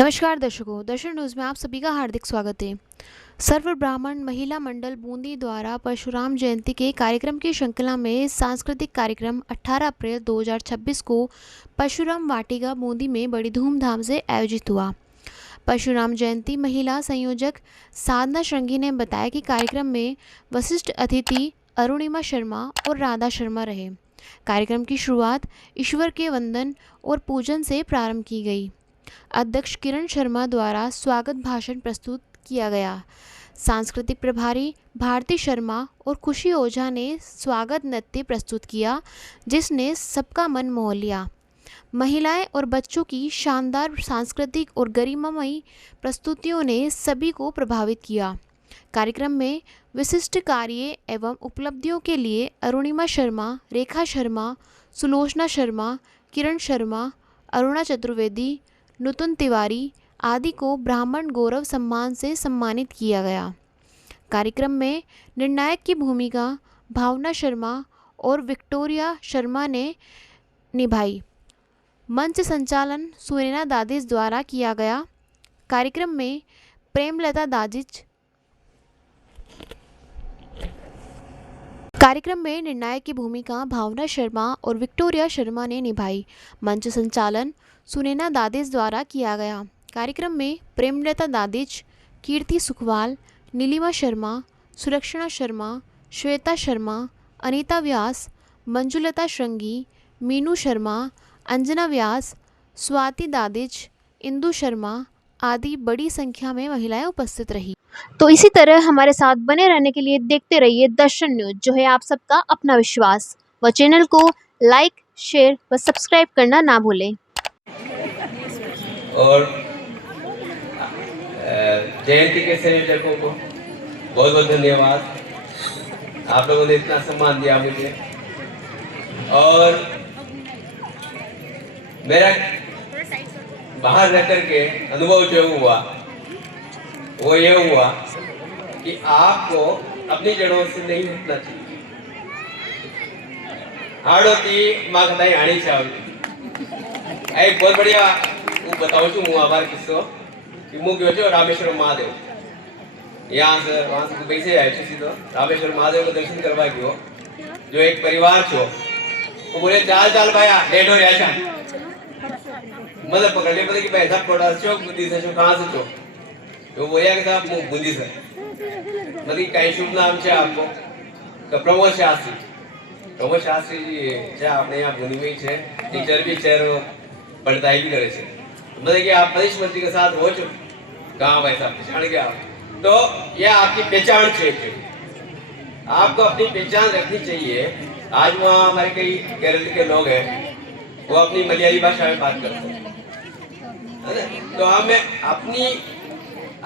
नमस्कार दर्शकों, दर्शन न्यूज़ में आप सभी का हार्दिक स्वागत है। सर्व ब्राह्मण महिला मंडल बूंदी द्वारा परशुराम जयंती के कार्यक्रम की श्रृंखला में सांस्कृतिक कार्यक्रम 18 अप्रैल 2026 को परशुराम वाटिका बूंदी में बड़ी धूमधाम से आयोजित हुआ। परशुराम जयंती महिला संयोजक साधना श्रृंगी ने बताया कि कार्यक्रम में वरिष्ठ अतिथि अरुणिमा शर्मा और राधा शर्मा रहे। कार्यक्रम की शुरुआत ईश्वर के वंदन और पूजन से प्रारंभ की गई। अध्यक्ष किरण शर्मा द्वारा स्वागत भाषण प्रस्तुत किया गया। सांस्कृतिक प्रभारी भारती शर्मा और खुशी ओझा ने स्वागत नृत्य प्रस्तुत किया, जिसने सबका मन मोह लिया। महिलाएं और बच्चों की शानदार सांस्कृतिक और गरिमामयी प्रस्तुतियों ने सभी को प्रभावित किया। कार्यक्रम में विशिष्ट कार्य एवं उपलब्धियों के लिए अरुणिमा शर्मा, रेखा शर्मा, सुलोचना शर्मा, किरण शर्मा, अरुणा चतुर्वेदी, नुतन तिवारी आदि को ब्राह्मण गौरव सम्मान से सम्मानित किया गया। कार्यक्रम में निर्णायक की भूमिका भावना शर्मा और विक्टोरिया शर्मा ने निभाई। मंच संचालन सुनैना दादिज द्वारा किया गया। कार्यक्रम में प्रेमलता दादिज कार्यक्रम में निर्णायक की भूमिका भावना शर्मा और विक्टोरिया शर्मा ने निभाई। मंच संचालन सुनैना दादिज द्वारा किया गया। कार्यक्रम में प्रेमलता दादिज, कीर्ति सुखवाल, नीलिमा शर्मा, सुलक्षणा शर्मा, श्वेता शर्मा, अनीता व्यास, मंजुलता श्रृंगी, मीनू शर्मा, अंजना व्यास, स्वाति दादिज, इंदु शर्मा आदि बड़ी संख्या में महिलाएं उपस्थित रही। तो इसी तरह हमारे साथ बने रहने के लिए देखते रहिए दर्शन न्यूज, जो है आप सबका अपना विश्वास। व चैनल को लाइक, शेयर व सब्सक्राइब करना ना भूलें। और जयंती के संयोजकों को बहुत बहुत धन्यवाद। आप लोगों ने इतना सम्मान दिया मुझे। और मेरा बाहर रह करके अनुभव जो हुआ वो ये हुआ कि आपको अपनी जड़ों से नहीं हटना चाहिए। हाड़ोती माँ कदाई आनी चाहिए। एक बहुत बढ़िया वो बताऊँ छू मुँह आभार किस्सो कि मुँह क्यों जो रामेश्वर महादेव यहाँ से वहाँ से दुबई से आए थे। तो रामेश्वर महादेव को दर्शन करवा गयो। जो एक परिवार छो वो बोले चाल चाल भाया लेट हो रहा है। मतलब पकड़ने पड़े कि भाई साहब थोड़ा शो बुद्धि से शो कहाँ से शो तो बोलिया कि साहब मुँह बुद्धि से मतलब कहीं शुभ नाम है आपको तो प्रमोद शास्त्री जी છે આપણે यहाँ बूंदी में ही टीचर भी છે पढ़ताई भी करे छे। मतलब कि आप वरिष्ठ मंत्री के साथ हो चो गाँव ऐसा पहचान गया तो यह आपकी पहचान है। आपको अपनी पहचान रखनी चाहिए। आज वहाँ हमारे कई केरल के लोग हैं, वो अपनी मलयाली भाषा में बात करते हैं, तो हमें अपनी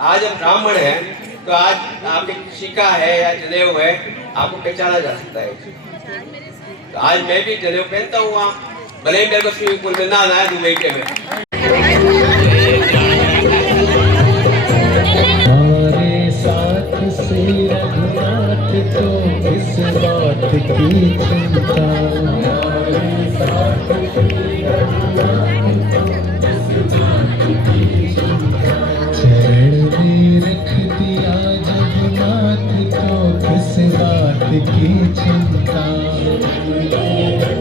आज हम ब्राह्मण हैं तो आज आपके शिका है या जनेऊ है आपको पहचाना जा सकता है। तो आज मैं भी जनेऊ पहनता हूँ, भले ही मेरे को स्विमिंग पूल में ना आना दुबई के में। हमारे साथ से रघुनाथ तो किस बात की चिंता। हमारे साथ से रघुनाथ तो किस बात की चिंता। चरण में रख दिया जगन्नाथ तो किस बात की चिंता।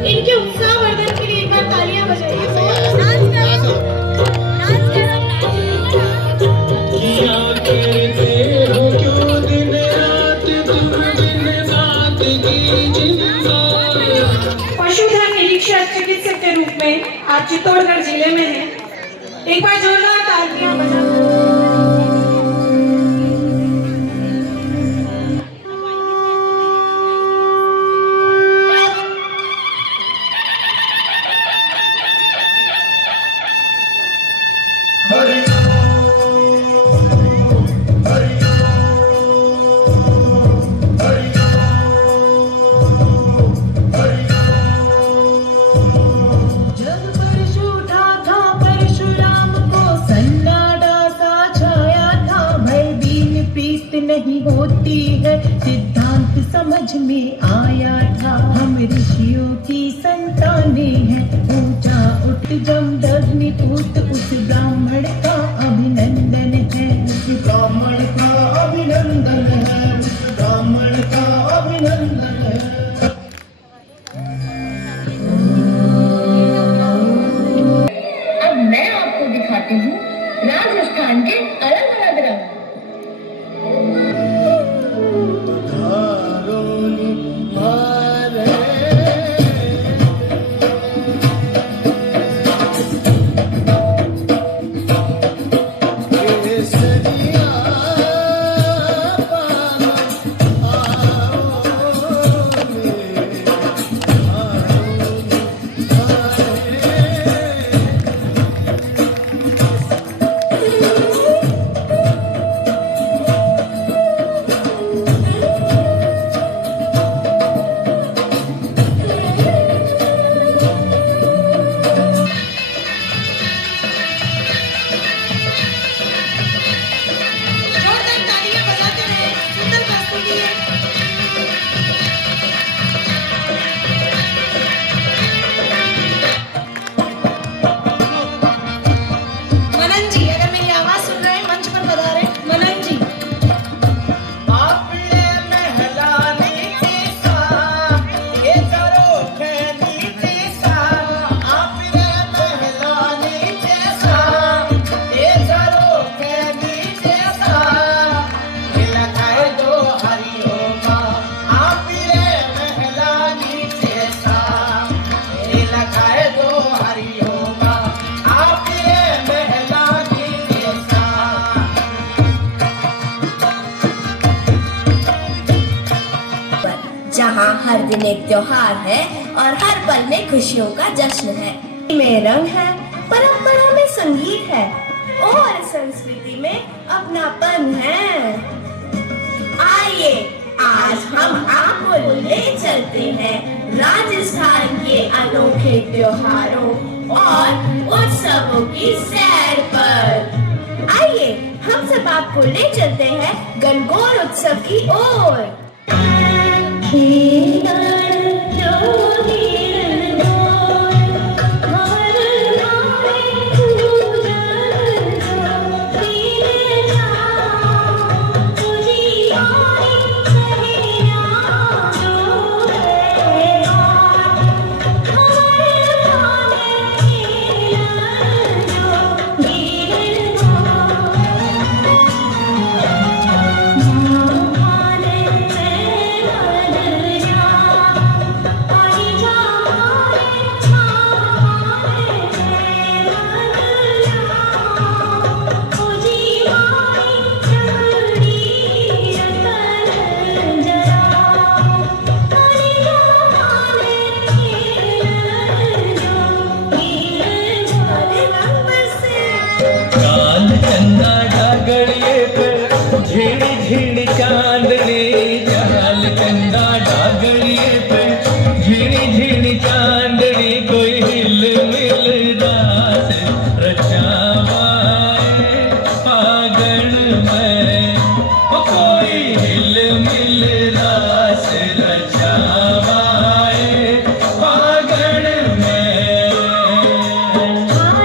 इनके उत्साह वर्धन के लिए एक बार तालियां बजाइए। पशुधन निरीक्षक चिकित्सक के रूप में आप चित्तौड़गढ़ जिले में हैं। एक बार जोरदार तालियां बजाइए। नहीं होती है सिद्धांत समझ में आया था हम ऋषियों की संतानें हैं। ऊंचा उठ जमदग्निपुत्र उस ब्राह्मण का अभिनंदन है, उस ब्राह्मण का अभिनंदन है, उस ब्राह्मण का अभिनंदन है। अब मैं आपको दिखाती हूँ राजस्थान के अलग अलग रंग। जोरदार तालियां बजाते रहे, सुंदर प्रस्तुति है। मनन जी, अगर मेरी आवाज सुन रहे हैं मंच पर पधारे। मनन जी, जहाँ हर दिन एक त्योहार है और हर पल में खुशियों का जश्न है। में रंग है, परंपरा में संगीत है और संस्कृति में अपनापन है। आइए आज हम आपको ले चलते हैं राजस्थान के अनोखे त्योहारों और उत्सवों की सैर पर। आइए हम सब आपको ले चलते हैं गणगौर उत्सव की ओर। झिड़ी झिड़ी चांदनी चाल कंदा डागड़िए पे झिड़ी झिड़ी चांदनी कोई हिल मिल दास रचावाए पागल में कोई हिल मिल दास रचावाए पागल में। और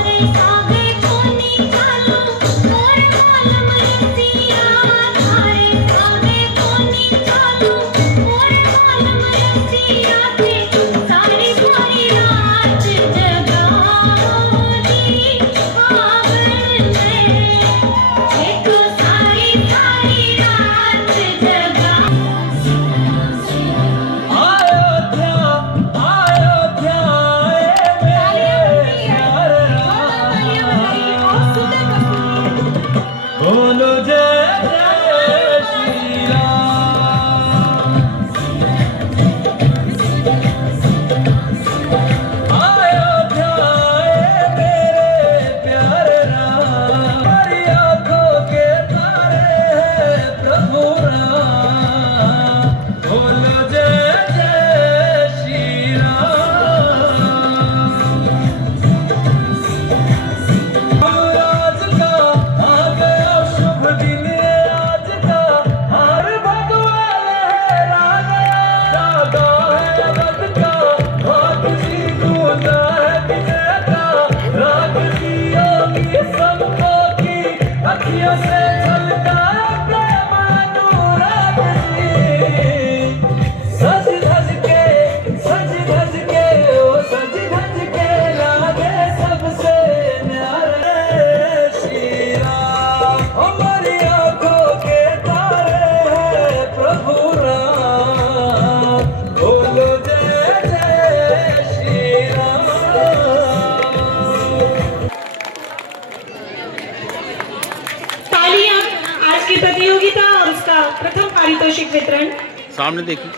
प्रथम पारितोषिक वितरण। सामने देखिए।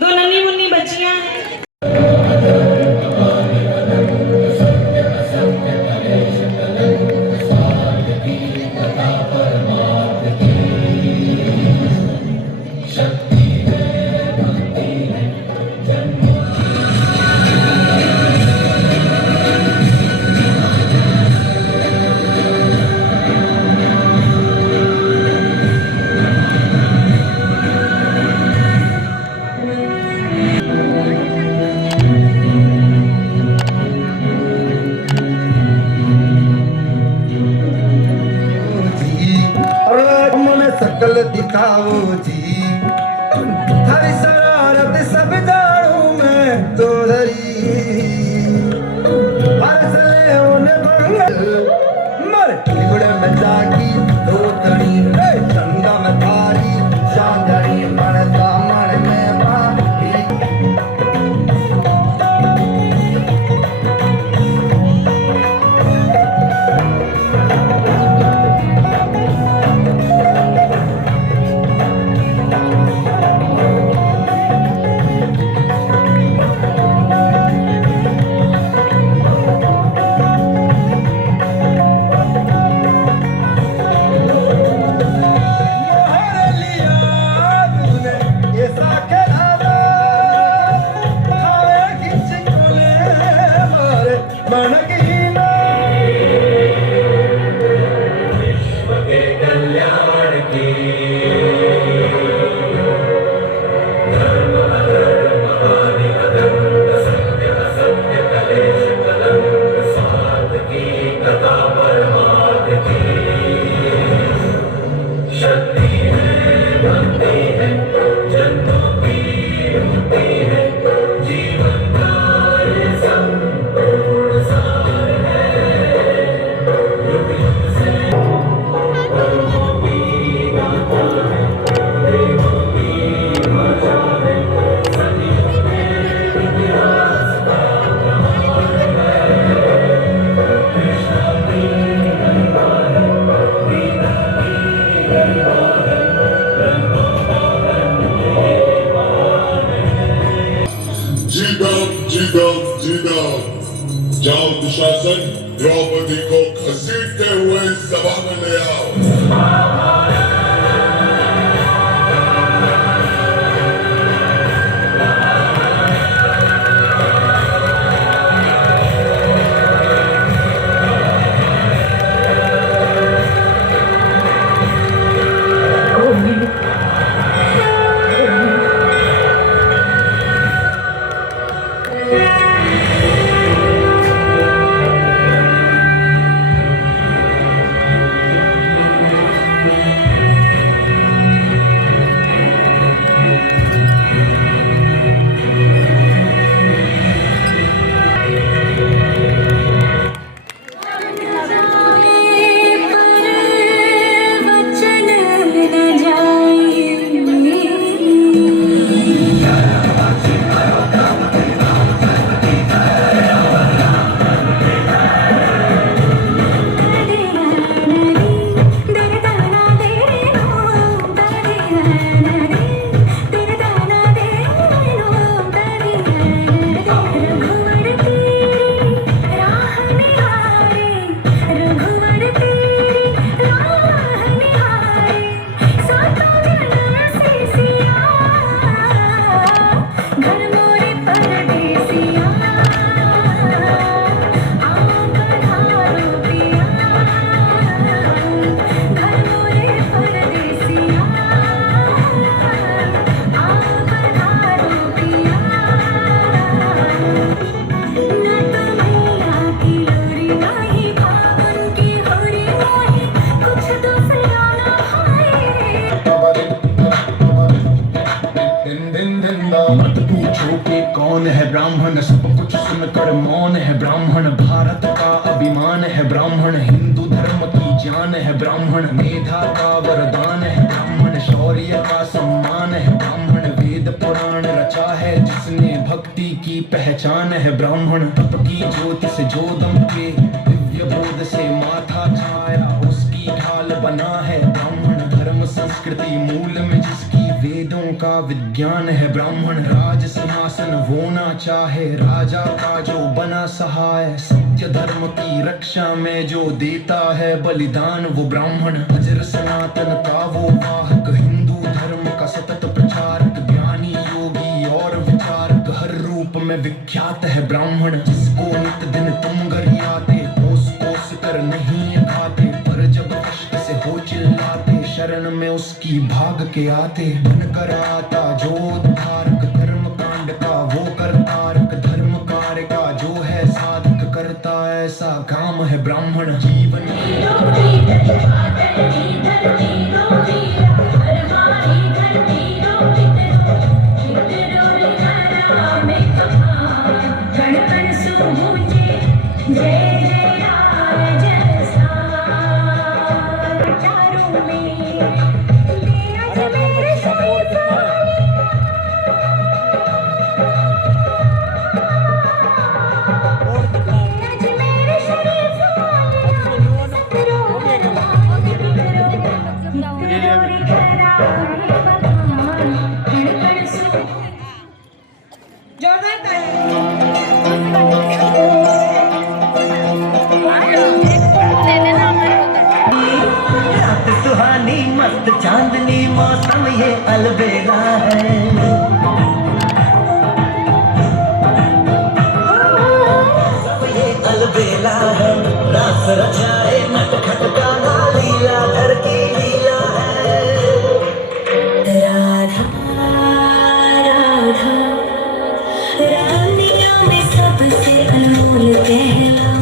2 नन्ही मुन्नी बच्चियां हैं। शकल दिखाओ जी, हरी शरारत सब जाड़ू में तो धरी, हर सले उन्हें मंगल मर लिबड़े में जागी दो तड़ी, चंदा में थारी चांदनी मन दामन में भागी। जाओ दुशासन द्रौपदी को घसीटते हुए सभा में ले आओ। मत पूछो कि कौन है ब्राह्मण, सब कुछ सुनकर मौन है ब्राह्मण। भारत का अभिमान है ब्राह्मण, हिंदू धर्म की जान है ब्राह्मण। मेधा का वरदान है ब्राह्मण, शौर्य का सम्मान है ब्राह्मण। वेद पुराण रचा है जिसने, भक्ति की पहचान है ब्राह्मण। तप की ज्योति से जो दमके, दिव्य बोध से माथा छाया, उसकी ढाल बना है ब्राह्मण। धर्म संस्कृति मूल में में जिसकी वेदों का विज्ञान है ब्राह्मण। राज सिंहासन वो ना चाहे राजा का जो बना सहाय। सत्य धर्म की रक्षा में जो देता है बलिदान वो ब्राह्मण। अजर सनातन का वो वाहक, हिंदू धर्म का सतत प्रचारक, ज्ञानी योगी और विचारक, हर रूप में विख्यात है ब्राह्मण। जिसको नित दिन तुम गरियाते, कोस कोस कर नहीं खाते, पर जब कष्ट से हो चिल्लाते, शरण में उसकी भाग के आते। बनकर आता जो उद्धारक, धर्म कांड का वो करतारक, धर्म कार्य का जो है साधक, करता ऐसा काम है ब्राह्मण। जीवन जोरदार तालियां। रात सुहानी मस्त चांदनी मौसम ये अलबेला है। ये अलबेला है, रास रचाए नटखट गाना, लीला धर की लीला है। राधा राधा रानियों में सबसे अनमोल कहलाऊं।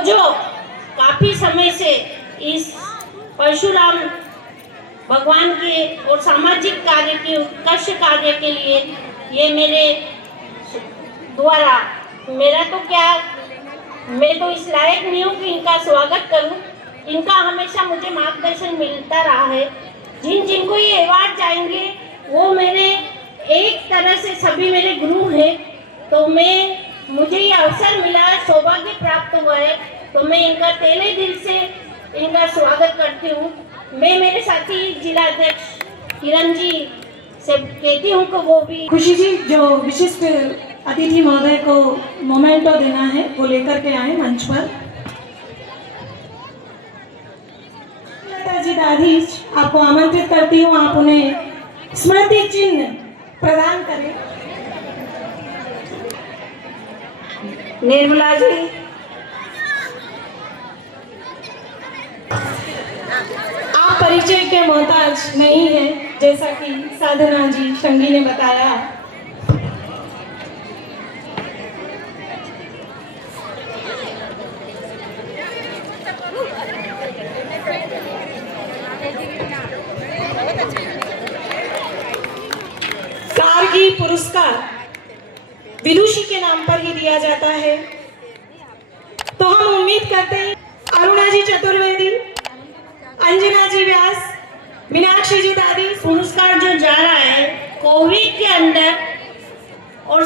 जो काफी समय से इस परशुराम भगवान के और सामाजिक कार्य के उत्कर्ष कार्य के लिए ये मेरे द्वारा, मेरा तो क्या, मैं तो इस लायक नहीं हूँ कि इनका स्वागत करूँ। इनका हमेशा मुझे मार्गदर्शन मिलता रहा है। जिन जिनको ये अवार्ड जाएंगे वो मेरे एक तरह से सभी मेरे गुरु हैं तो मुझे ये अवसर मिला, सौभाग्य प्राप्त हुआ है, तो मैं इनका तहे दिल से इनका स्वागत करती हूँ। मैं मेरे साथी जिला अध्यक्ष किरण जी से कहती हूँ कि वो भी खुशी जी जो विशिष्ट अतिथि महोदय को मोमेंटो देना है वो लेकर के आए मंच पर। लता जी दाधीच आपको आमंत्रित करती हूँ, आप उन्हें स्मृति चिन्ह प्रदान करें। निर्मला जी, आप परिचय के मोहताज नहीं हैं, जैसा कि साधना जी शंगी ने बताया। कारगी पुरस्कार विदुषी के नाम पर ही दिया जाता है, तो हम उम्मीद करते हैं अरुणा जी चतुर्वेदी, अंजना जी व्यास, मीनाक्षी जी दादी। पुरस्कार जो जा रहा है कोविड के अंदर और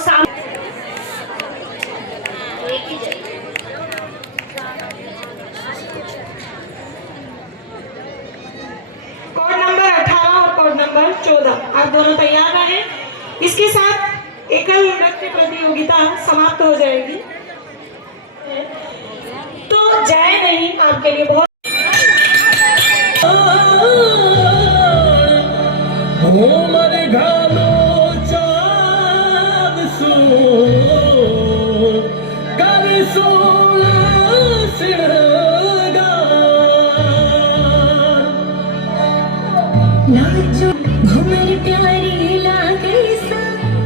कोड नंबर 18 और कोड नंबर 14, आप दोनों तैयार रहें। इसके साथ एकल नृत्य प्रतियोगिता समाप्त हो जाएगी। तो जय नहीं आपके लिए बहुत नाचो घूमर प्यारी लागे सा,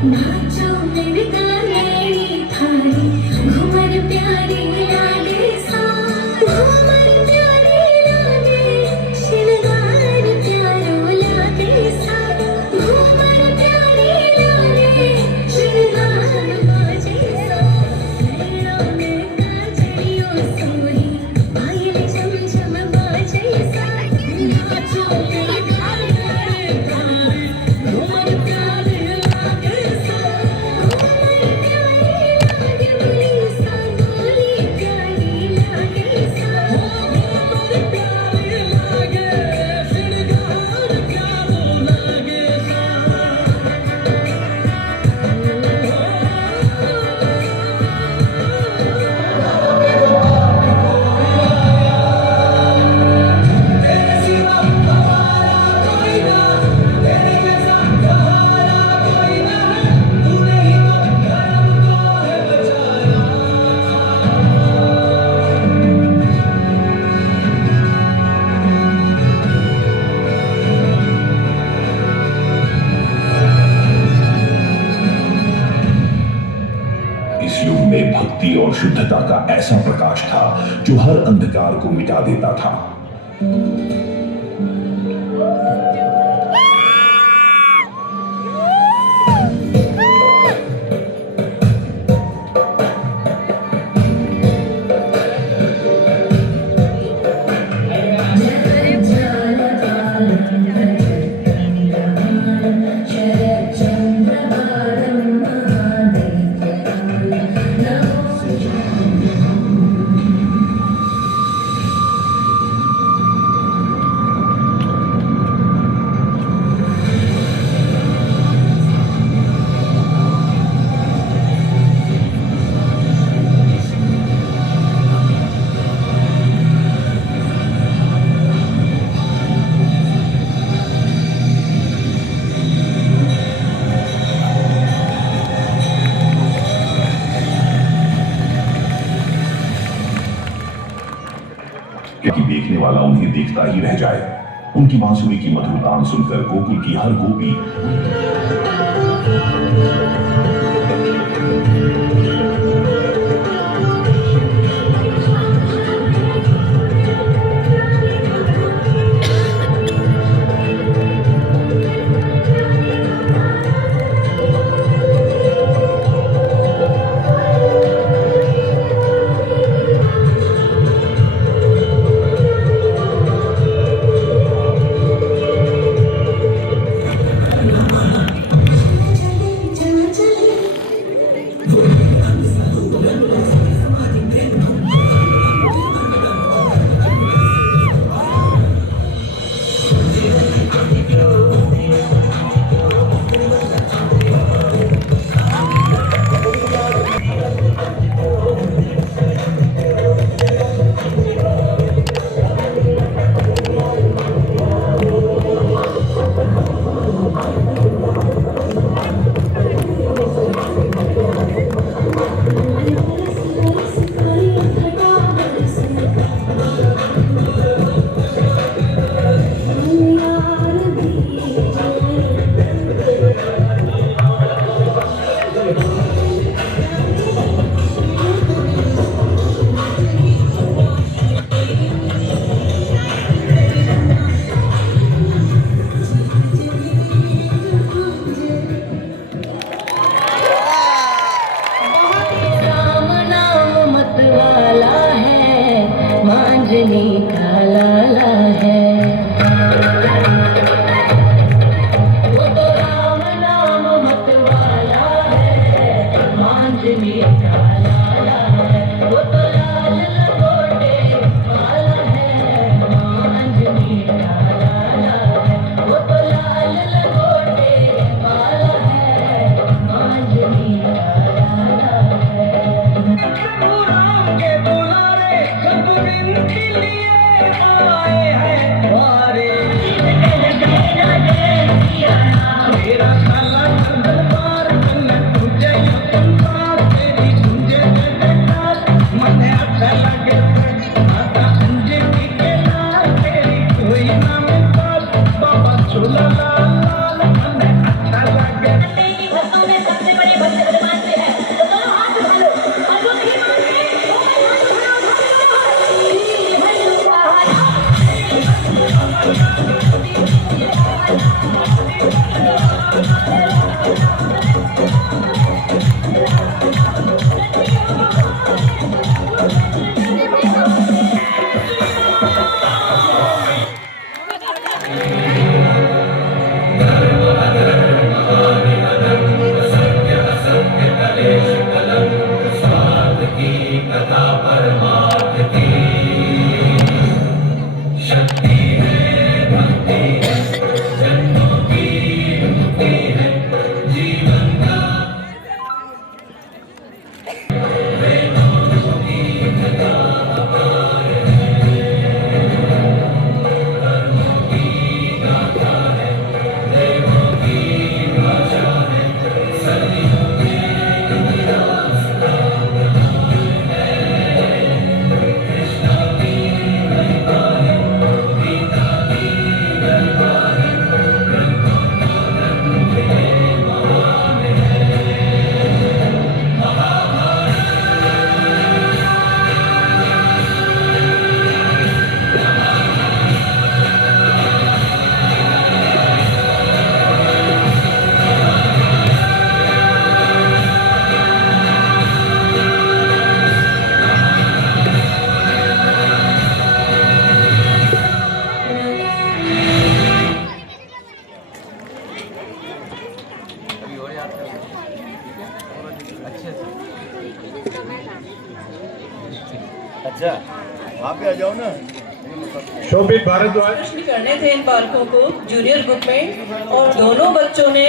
नाचो मेरे गाने थारी, घूमर प्यारी लागे सा, घूमर प्यारी लागे, श्रृंगार प्यारो लागे सा, घूमर प्यारी लागे, श्रृंगार बाजे सा, नैनों में काजलियों सोही, पायल झमझम बाजे सा, नाचो मेरे भक्ति और शुद्धता का ऐसा प्रकाश था जो हर अंधकार को मिटा देता था। क्योंकि देखने वाला उन्हें देखता ही रह जाए। उनकी बांसुरी की मधुर तान सुनकर गोकुल की हर गोपी चले अच्छा वहाँ पे आ जाओ ना। शोभित भारद्वाज प्रश्न करने थे इन बालकों को जूनियर ग्रुप में, और दोनों बच्चों ने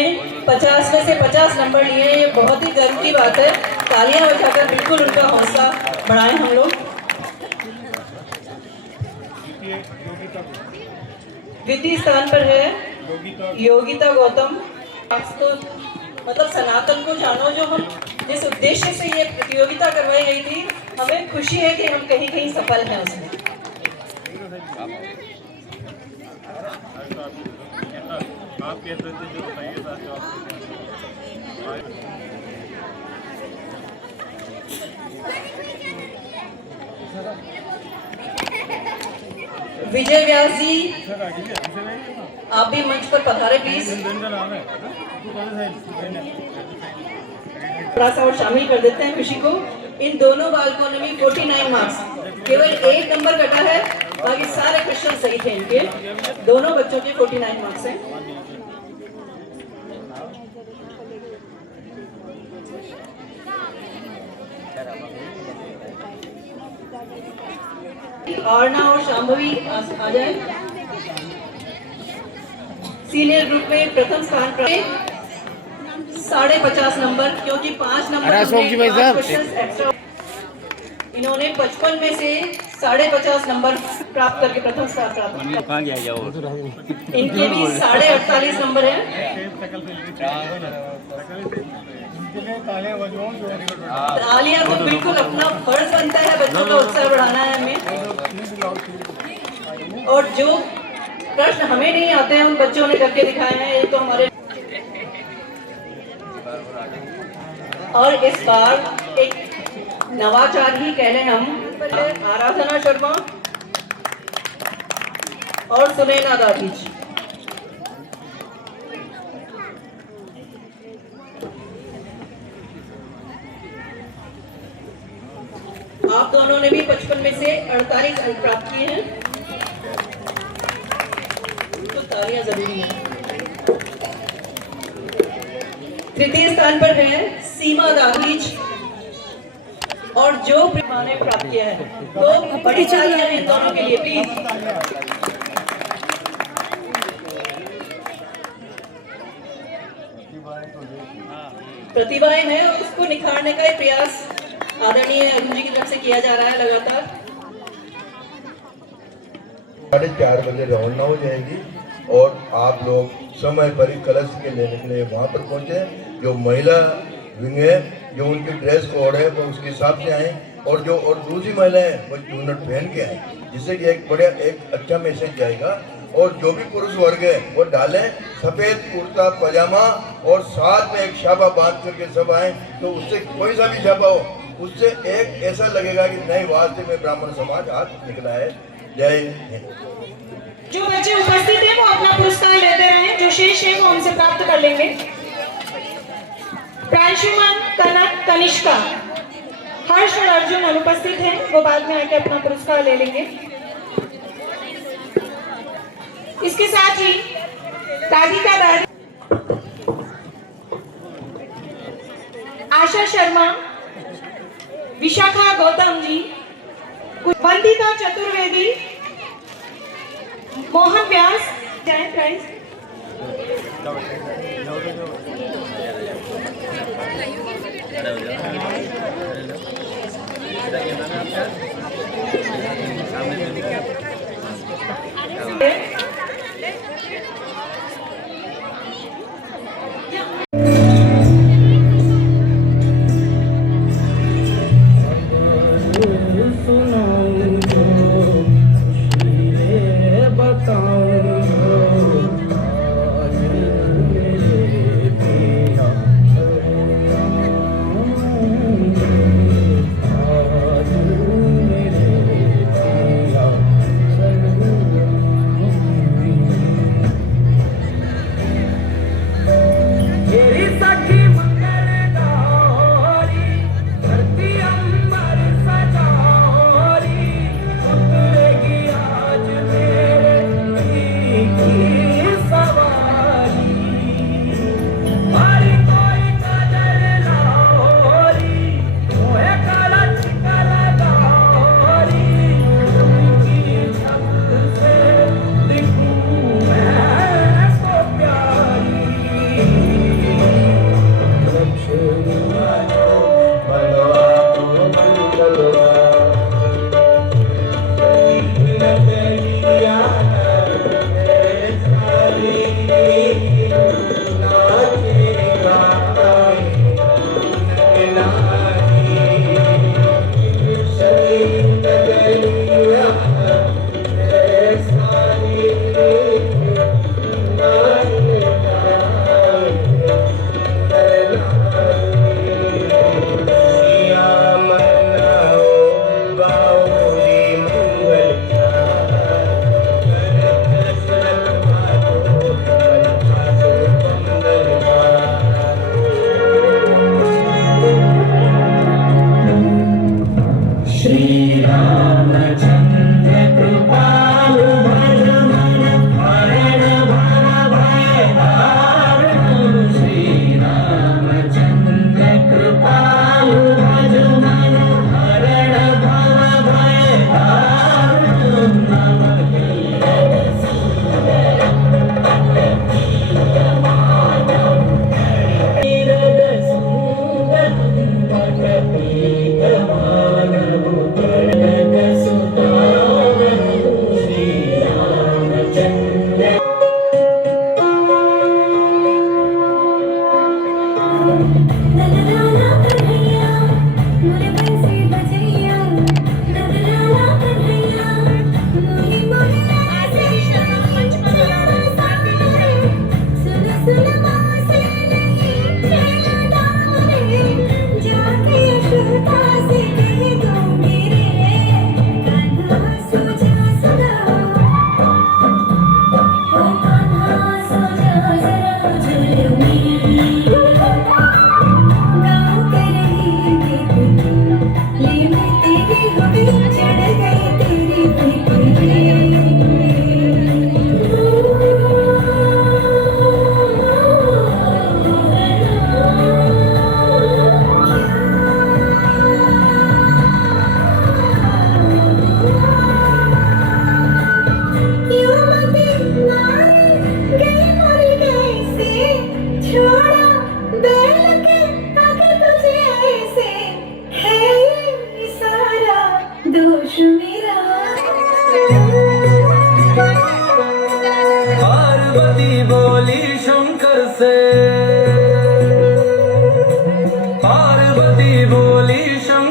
50 में से 50 नंबर लिए। ये बहुत ही गर्व की बात है। तालियां बजाकर बिल्कुल उनका हौसला बढ़ाएं हम लोग। द्वितीय स्थान पर है योगिता गौतम। तो मतलब सनातन को जानो, जो हम जिस उद्देश्य से ये प्रतियोगिता करवाई गई थी, हमें खुशी है कि हम कहीं कहीं सफल हैं उसमें। विजय व्यास जी, आप भी मंच पर पधारे प्लीज। थोड़ा सा और शामिल कर देते हैं खुशी को। इन दोनों बालकों ने भी 49 मार्क्स, केवल 1 नंबर कटा है, बाकी सारे क्वेश्चन सही थे इनके। दोनों बच्चों के 49 मार्क्स हैं। आरना और शांभवी आ जाए। सीनियर ग्रुप में प्रथम स्थान पर 50.5 नंबर, क्योंकि 5 नंबर एक्स्ट्रा। इन्होंने 55 में से 50.5 नंबर प्राप्त करके प्रथम स्थान प्राप्त किया। इनके भी 48.5 नंबर है। तालियां तो बिल्कुल अपना फर्ज बनता है, बच्चों का उत्साह बढ़ाना है हमें। और जो प्रश्न हमें नहीं आते हैं उन बच्चों ने करके दिखाए हैं, ये तो हमारे। और इस बार एक नवाचार ही कह लें हम, आराधना शर्मा और सुनैना दादीज। आप दोनों ने भी 55 में से 48 अंक प्राप्त किए हैं, तो तालियां जरूरी है। तृतीय स्थान पर है सीमा दादीज और जो ने प्राप्त किया है, तो बड़ी तालियां हैं दोनों के लिए प्लीज। प्रतिभाएं हैं और उसको निखारने का एक प्रयास आदरणीय अरुण जी की तरफ से किया जा रहा है लगातार। 4:30 बजे रवाना हो जाएगी और आप लोग समय पर ही कलश के लेने के लिए वहाँ पर पहुँचे। जो महिला विंग है, जो उनकी ड्रेस कोड है वो उसके हिसाब से आए, और दूसरी महिलाएं वो यूनिट पहन के आए, जिससे कि एक अच्छा मैसेज जाएगा। और जो भी पुरुष वर्ग है वो डालें सफेद कुर्ता पजामा और साथ में एक शाबा बांध करके सब आए, तो उससे कोई सा भी शाबा हो, उससे एक ऐसा लगेगा कि नए वास्ते में ब्राह्मण समाज आज निकला है। जय हिंद। जो बच्चे उपस्थित हैं वो अपना पुरस्कार लेते रहे, जो शेष है वो हमसे प्राप्त कर लेंगे। प्रांशुमान कनक कनिष्का हर्ष और अर्जुन अनुपस्थित हैं, वो बाद में आके अपना पुरस्कार ले लेंगे। इसके साथ ही राधिका दादी, आशा शर्मा, विशाखा गौतम जी, वंदिता चतुर्वेदी, मोहन व्यास, जय प्राइज। धरती अंबर सजाओरी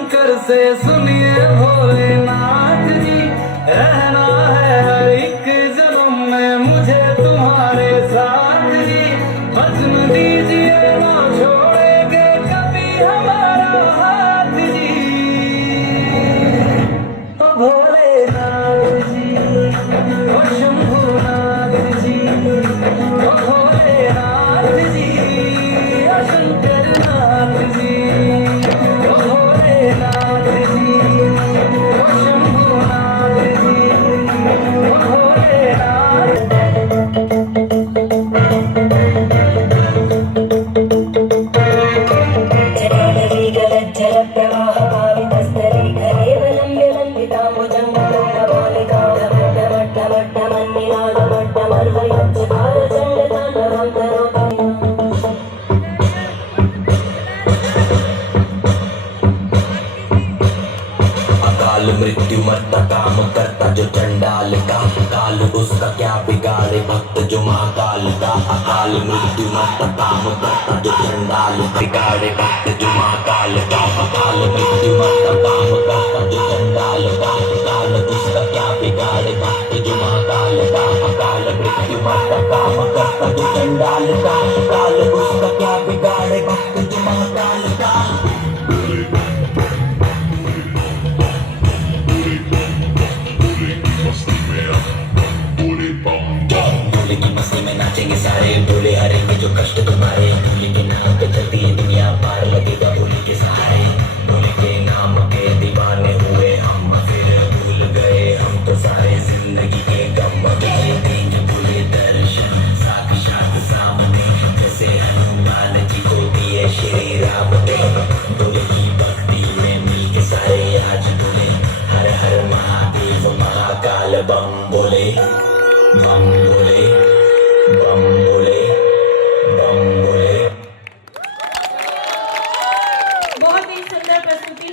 शंकर से सुनिए भोलेनाथ जी, रहना है हर एक जन्म में मुझे तुम्हारे साथ जी। वचन दीजिए ना छोड़ेंगे कभी हमारा हाथ जी। ओ भोलेनाथ जी, ओ शंभुनाथ जी, ओ भोलेनाथ जी, ओ शंकरनाथ जी, ओ भोलेनाथ जी, ओ शंभुनाथ जी, ओ भोलेनाथ। अकाल मृत्यु मरता काम करता जो चंडाल का, काल उसका क्या बिगाड़े भक्त जो महाकाल का। अकाल मृत्यु मरता काम करता जो चंडाल बिगाड़े भक्त जो महाकाल का। अकाल मृत्यु मरता काम करता जो चंडाल का, काल उसका क्या बिगाड़े भक्त जो महाकाल का। अकाल मृत्यु मरता काम करता जो चंडाल का, काल उसका क्या बिगाड़े भक्त जो महाकाल का। भोले की मस्ती में नाचेंगे सारे, भोले हरेंगे जो कष्ट तुम्हारे। भोले के नाम पे चलती है दुनिया पार, लगेगा भोले के सहारे। भोले के नाम के दीवाने हुए हम, फिर भूल गए हम तो सारे जिंदगी के गम। देंगे भोले दर्शन साक्षात सामने, जैसे हनुमान जी को दिए श्री राम ने। भोले की भक्ति में मिल के सारे आज बोले हर हर महादेव महाकाल बम बोले, बम बोले, बम बोले, बम बोले। बहुत ही सुंदर प्रस्तुति।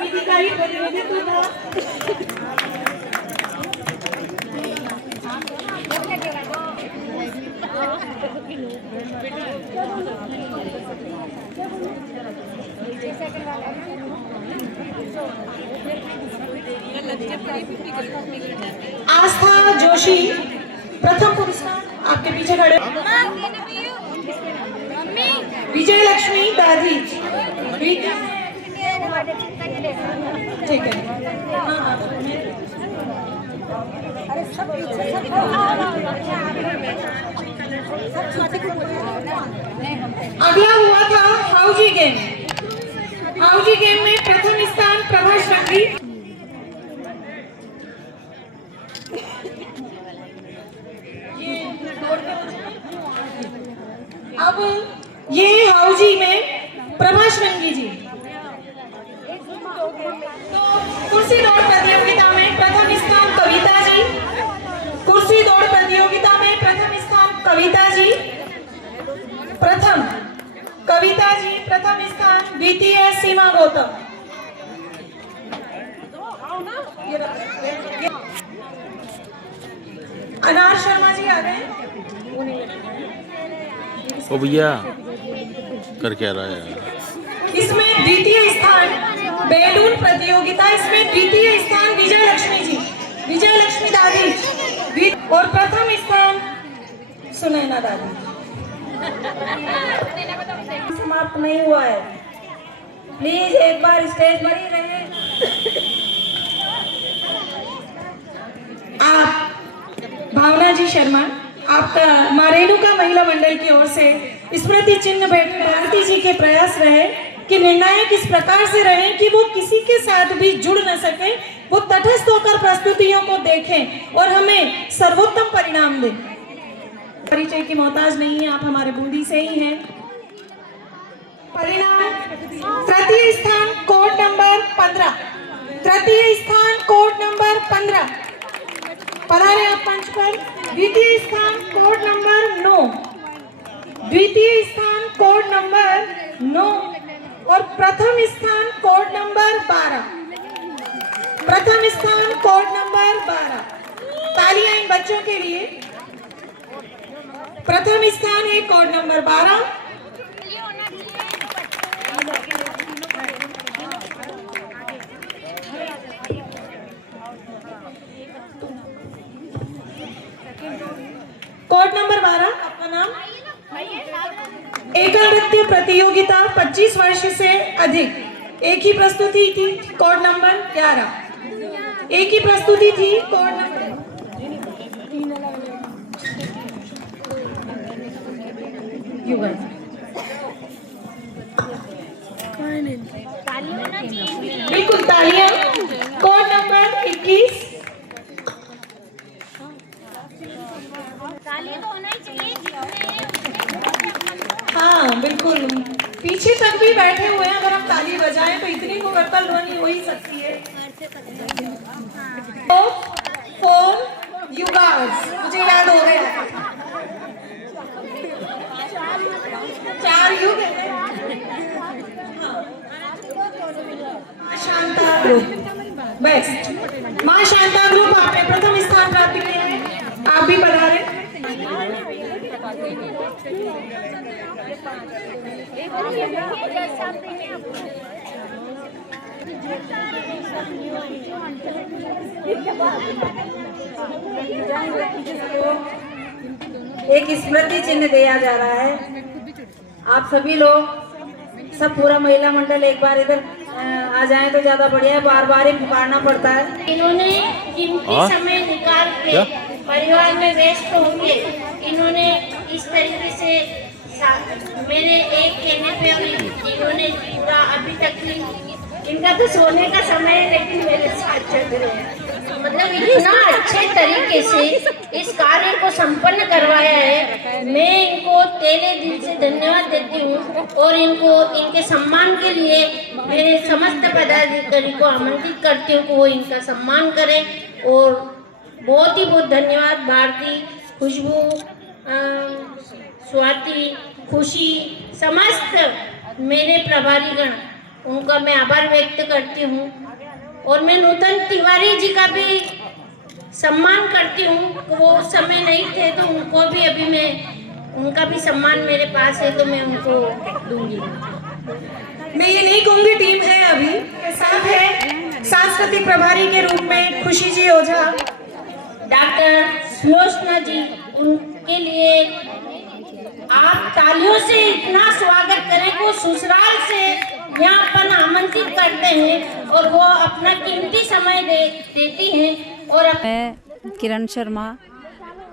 समिति का ही प्रतिनिधित्व था। आस्था जोशी प्रथम पुरस्कार आपके पीछे खड़े। विजय लक्ष्मी दादी ठीक है। अगला हुआ था हाउजी गेम। हाउजी गेम में प्रथम स्थान प्रभाष रंगी। अब ये हाउजी में प्रभाष रंगी जी। तो कुर्सी दौड़ प्रतियोगिता में प्रथम स्थान कविता जी। कुर्सी दौड़ प्रतियोगिता में प्रथम स्थान कविता जी। प्रथम कविता जी, प्रथम स्थान द्वितीय सीमा गौतम। अनार शर्मा जी आ गए। ओ भैया कर क्या रहा है? इसमें द्वितीय स्थान बैलून प्रतियोगिता, इसमें द्वितीय स्थान विजय लक्ष्मी जी, विजय लक्ष्मी दादी, और प्रथम स्थान सुनैना दादी। समाप्त नहीं हुआ है, प्लीज एक बार स्टेज पर ही रहे। आप भावना जी शर्मा, आपका मारेनुका महिला मंडल की ओर से स्मृति चिन्ह भेंट भारती जी के प्रयास रहे कि निर्णायक इस प्रकार से रहे कि वो किसी के साथ भी जुड़ न सके, वो तटस्थ होकर प्रस्तुतियों को देखें और हमें सर्वोत्तम परिणाम दें। परिचय की मोहताज नहीं है, आप हमारे बूंदी से ही हैं। परिणाम तृतीय स्थान कोड नंबर 15, तृतीय स्थान कोड नंबर 15 पधारे आप मंच पर। द्वितीय स्थान कोड नंबर 9, द्वितीय स्थान कोड नंबर 9 और प्रथम स्थान कोड नंबर 12, प्रथम स्थान कोड नंबर 12। तालियां इन बच्चों के लिए। प्रथम स्थान है कोड नंबर 12। कोड नंबर 12 आपका नाम? एकल नृत्य प्रतियोगिता 25 वर्ष से अधिक, एक ही प्रस्तुति थी कोड नंबर 11, एक ही प्रस्तुति थी कोड नंबर बिल्कुल तालियां। Code number 21। हाँ बिल्कुल, पीछे तक भी बैठे हुए हैं, अगर हम ताली बजाएं तो इतनी को करतल ध्वनि हो ही सकती है। 4 युगार्स मुझे याद हो गया, 4 युग। शांता ग्रुप बेस्ट, माँ शांता ग्रुप आपने प्रथम स्थान प्राप्त किया है, आप भी पधारे। एक स्मृति चिन्ह दिया जा रहा है। आप सभी लोग, सब पूरा महिला मंडल एक बार इधर आ जाएं तो ज्यादा बढ़िया है, बार बार ही पुकारना पड़ता है। इन्होंने कीमती समय निकाल के परिवार में व्यस्त होंगे, इन्होंने इस तरीके से मेरे एक कहने पे और इन्होंने पूरा अभी तक इनका तो सोने का समय है लेकिन मेरे साथ चल रहे हैं, मतलब इतना अच्छे तरीके से इस कार्य को संपन्न करवाया है। मैं इनको तहे दिल से धन्यवाद देती हूँ और इनको इनके सम्मान के लिए मेरे समस्त पदाधिकारी को आमंत्रित करती हूँ कि वो इनका सम्मान करें। और बहुत ही बहुत धन्यवाद भारती, खुशबू, स्वाति, खुशी, समस्त मेरे प्रभारीगण उनका मैं आभार व्यक्त करती हूँ। और मैं नूतन तिवारी जी का भी सम्मान करती हूँ। वो उस समय नहीं थे तो उनको भी अभी मैं, उनका भी सम्मान मेरे पास है तो मैं उनको दूंगी। मैं ये नहीं कहूँगी टीम है अभी, साथ है सांस्कृतिक प्रभारी के रूप में खुशी जी ओझा, डॉक्टर सुलोचना जी, उनके लिए आप तालियों से इतना स्वागत करें कि वो ससुराल से यहाँ पर आमंत्रित करते हैं और वो अपना कीमती समय देती हैं। और मैं किरण शर्मा,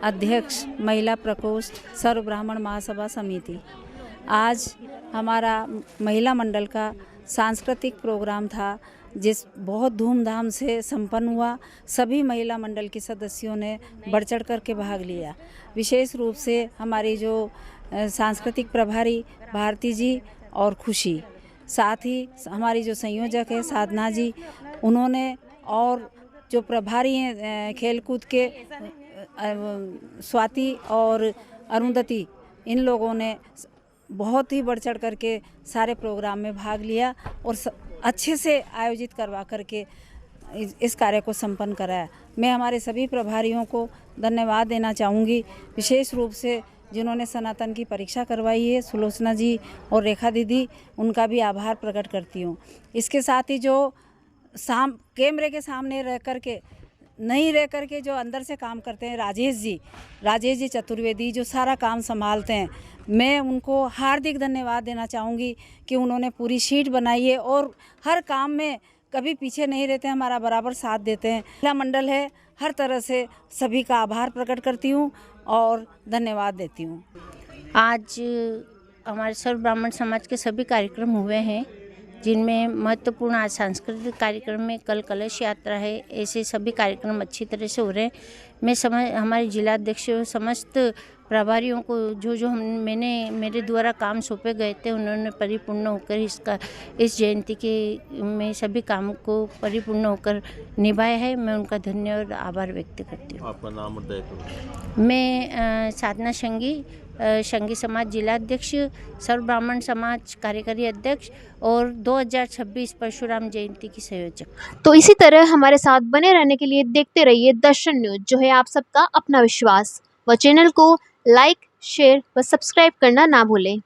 अध्यक्ष महिला प्रकोष्ठ सर्व ब्राह्मण महासभा समिति। आज हमारा महिला मंडल का सांस्कृतिक प्रोग्राम था जिस बहुत धूमधाम से संपन्न हुआ। सभी महिला मंडल की सदस्यों ने बढ़ चढ़ कर के भाग लिया। विशेष रूप से हमारी जो सांस्कृतिक प्रभारी भारती जी और खुशी, साथ ही हमारी जो संयोजक है साधना जी, उन्होंने, और जो प्रभारी हैं खेलकूद के स्वाति और अरुंधति, इन लोगों ने बहुत ही बढ़ चढ़ करके सारे प्रोग्राम में भाग लिया और अच्छे से आयोजित करवा करके इस कार्य को संपन्न कराया। मैं हमारे सभी प्रभारियों को धन्यवाद देना चाहूँगी, विशेष रूप से जिन्होंने सनातन की परीक्षा करवाई है, सुलोचना जी और रेखा दीदी, उनका भी आभार प्रकट करती हूँ। इसके साथ ही जो कैमरे के सामने रह कर के जो अंदर से काम करते हैं, राजेश जी चतुर्वेदी, जो सारा काम संभालते हैं, मैं उनको हार्दिक धन्यवाद देना चाहूँगी कि उन्होंने पूरी शीट बनाई है और हर काम में कभी पीछे नहीं रहते, हमारा बराबर साथ देते हैं। महिला मंडल है, हर तरह से सभी का आभार प्रकट करती हूँ और धन्यवाद देती हूँ। आज हमारे सर्व ब्राह्मण समाज के सभी कार्यक्रम हुए हैं, जिनमें महत्वपूर्ण आज सांस्कृतिक कार्यक्रम में कल कलश यात्रा है। ऐसे सभी कार्यक्रम अच्छी तरह से हो रहे हैं। मैं हमारे जिलाध्यक्ष और समस्त प्रभारियों को जो मेरे द्वारा काम सौंपे गए थे, उन्होंने परिपूर्ण होकर इस जयंती के में सभी काम को परिपूर्ण होकर निभाया है। मैं उनका धन्यवाद और आभार व्यक्त करती हूँ। आपका नाम और दायित्व? मैं साधना संघी समाज जिलाध्यक्ष, सर्व ब्राह्मण समाज कार्यकारी अध्यक्ष और 2026 परशुराम जयंती की संयोजक। तो इसी तरह हमारे साथ बने रहने के लिए देखते रहिए दर्शन न्यूज, जो है आप सबका अपना विश्वास। व चैनल को लाइक, शेयर व सब्सक्राइब करना ना भूलें।